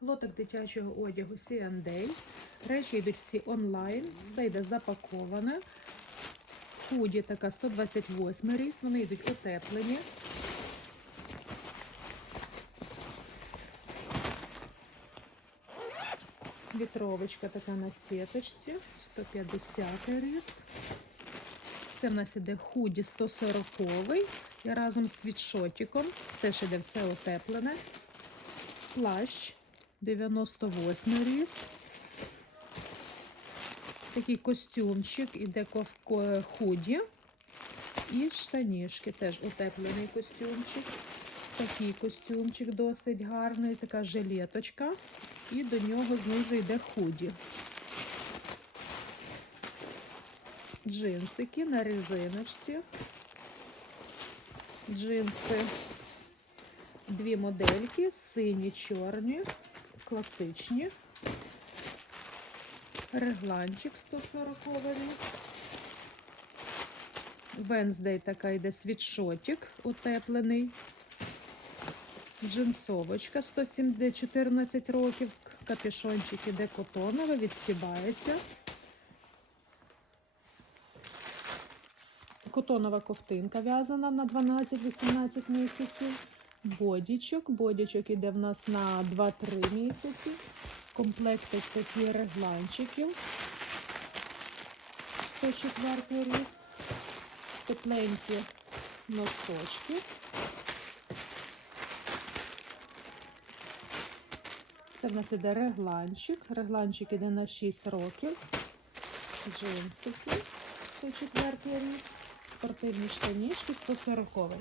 Лоток дитячого одягу C&A. Речі йдуть всі онлайн, все йде запаковане. Худі така 128 ріст, вони йдуть утеплені. Вітровочка така на сіточці, 150 ріст. Це в нас іде худі 140 і разом з світшотиком. Теж іде все утеплене. Плащ 98 ріст. Такий костюмчик, іде худі. І штанішки, теж утеплений костюмчик. Такий костюмчик досить гарний, така жилеточка. І до нього знизу йде худі. Джинсики на резиночці. Джинси. Дві модельки, сині, чорні, класичні. Регланчик 140 ріст. Венздей така йде світшотик утеплений. Джинсовочка 170 14 років. Капюшончик іде котоновий, відстібається. Котонова ковтинка в'язана на 12-18 місяців. Бодічок. Бодічок іде в нас на 2-3 місяці. Комплектик такі регланчиків. 104 ріст. Тепленькі носочки. Це в нас іде регланчик. Регланчик іде на 6 років. Джинсики 104 ріст. Спортивні штанішки 140.